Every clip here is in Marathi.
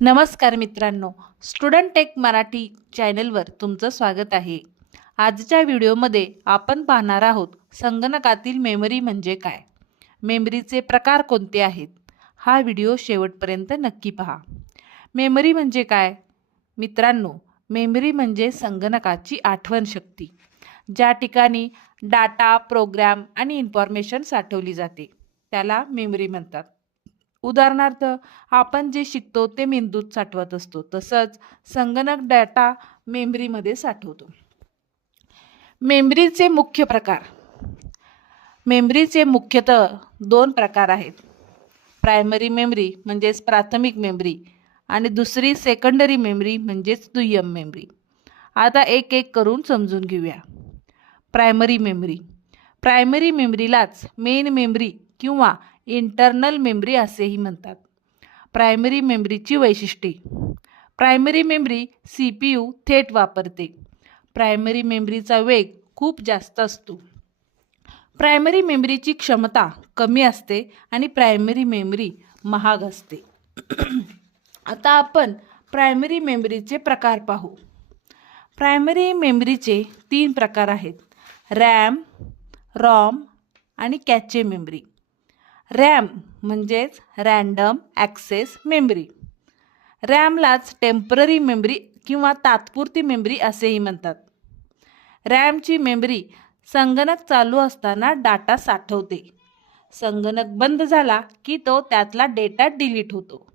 नमस्कार मित्रांनो, स्टुडंट टेक मराठी चॅनलवर तुमचं स्वागत आहे। आजच्या व्हिडिओमध्ये आपण पाहणार आहोत संगणकातील मेमरी म्हणजे काय, मेमरीचे प्रकार कोणते आहेत। हा व्हिडिओ शेवटपर्यंत नक्की पहा। मेमरी म्हणजे काय मित्रांनो, मेमरी म्हणजे संगणकाची आठवण शक्ती, ज्या ठिकाणी डाटा, प्रोग्राम आणि इन्फॉर्मेशन साठवली जाते त्याला मेमरी म्हणतात। उदाहरणार्थ, आपण जे शिकतो ते मेंदूत साठवत असतो, तसंच संगणक डाटा मेमरीमध्ये साठवतो। मेमरीचे मुख्य प्रकार। मेमरीचे मुख्यतः दोन प्रकार आहेत, प्रायमरी मेमरी म्हणजेच प्राथमिक मेमरी आणि दुसरी सेकंडरी मेमरी म्हणजेच दुय्यम मेमरी। आता एक एक करून समजून घेऊया। प्रायमरी मेमरी, प्रायमरी मेमरीलाच मेन मेमरी किंवा इंटरनल मेमरी असेही म्हणतात। प्रायमरी मेमरीची वैशिष्ट्ये। प्रायमरी मेमरी CPU थेट वापरते। प्रायमरी मेमरीचा वेग खूप जास्त असतो। प्रायमरी मेमरीची क्षमता कमी असते आणि प्रायमरी मेमरी महाग असते। आता आपण प्रायमरी मेमरीचे प्रकार पाहू। प्रायमरी मेमरीचे 3 प्रकार आहेत, रॅम, रॉम आणि कॅचे मेमरी। रॅम म्हणजेच रँडम ॲक्सेस मेमरी। रॅमलाच टेम्पररी मेमरी किंवा तात्पुरती मेमरी असेही म्हणतात। रॅमची मेमरी संगणक चालू असताना डाटा साठवते। संगणक बंद झाला की तो त्यातला डेटा डिलीट होतो।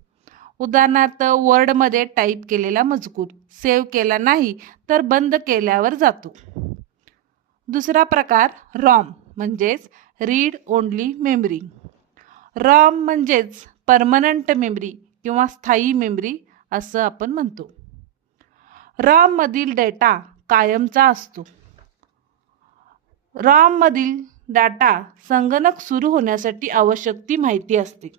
उदाहरणार्थ, वर्डमध्ये टाईप केलेला मजकूर सेव्ह केला नाही तर बंद केल्यावर जातो। दुसरा प्रकार रॉम म्हणजेच रीड ओन्ली मेमरी। रॉम म्हणजेच परमनंट मेमरी किंवा स्थायी मेमरी असं आपण म्हणतो। रॉम मधील डेटा कायमचा असतो। रॉम मधील डाटा संगणक सुरू होण्यासाठी आवश्यक ती माहिती असते।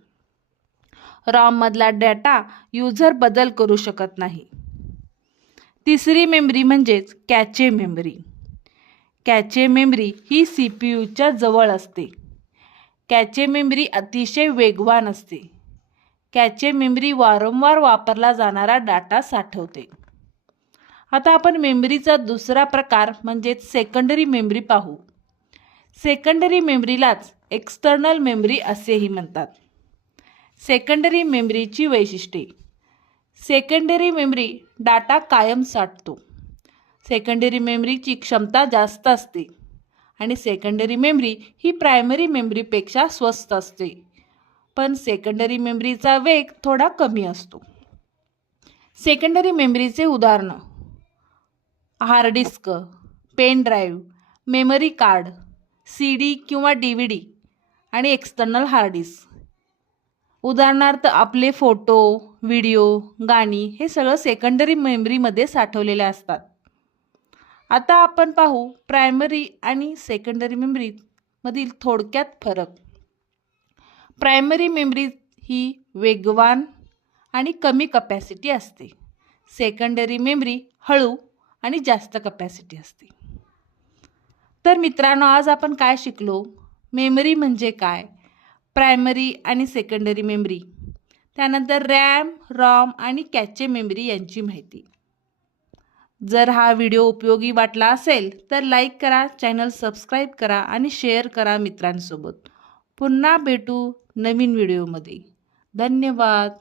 रॉम मधला डाटा यूजर बदल करू शकत नाही। तिसरी मेमरी म्हणजेच कॅचे मेमरी। कॅचे मेमरी ही CPUच्या जवळ असते। कॅचे मेमरी अतिशय वेगवान असते। कॅचे मेमरी वारंवार वापरला जाणारा डाटा साठवते। आता आपण मेमरीचा दुसरा प्रकार म्हणजेच सेकंडरी मेमरी पाहू। सेकंडरी मेमरीलाच एक्सटर्नल मेमरी असेही म्हणतात। सेकंडरी मेमरीची वैशिष्ट्ये। सेकंडरी मेमरी डाटा कायम साठतो। सेकंडरी मेमरीची क्षमता जास्त असते आणि सेकंडरी मेमरी ही प्रायमरी मेमरीपेक्षा स्वस्त असते, पण सेकंडरी मेमरीचा वेग थोडा कमी असतो। सेकंडरी मेमरीचे उदाहरण, hard disk, pen drive, memory card, CD किंवा DVD आणि एक्सटर्नल हार्ड डिस्क। उदाहरणार्थ, आपले फोटो, व्हिडिओ, गाणी हे सगळं सेकंडरी मेमरीमध्ये साठवलेले असतात। आता आपण पाहू प्रायमरी आणि सेकंडरी मेमरी मधील थोडक्यात फरक। प्रायमरी मेमरी ही वेगवान आणि कमी कपॅसिटी असते। सेकंडरी मेमरी हळू आणि जास्त कपॅसिटी असते। तर मित्रांनो, आज आपण काय शिकलो, मेमरी म्हणजे काय, प्रायमरी आणि सेकंडरी मेमरी, त्यानंतर रॅम, रॉम आणि कॅचे मेमरी यांची माहिती। जर हा व्हिडिओ उपयोगी वाटला असेल तर लाईक करा, चॅनल सबस्क्राईब करा आणि शेअर करा मित्रांसोबत। पुन्हा भेटू नवीन व्हिडिओमध्ये। धन्यवाद।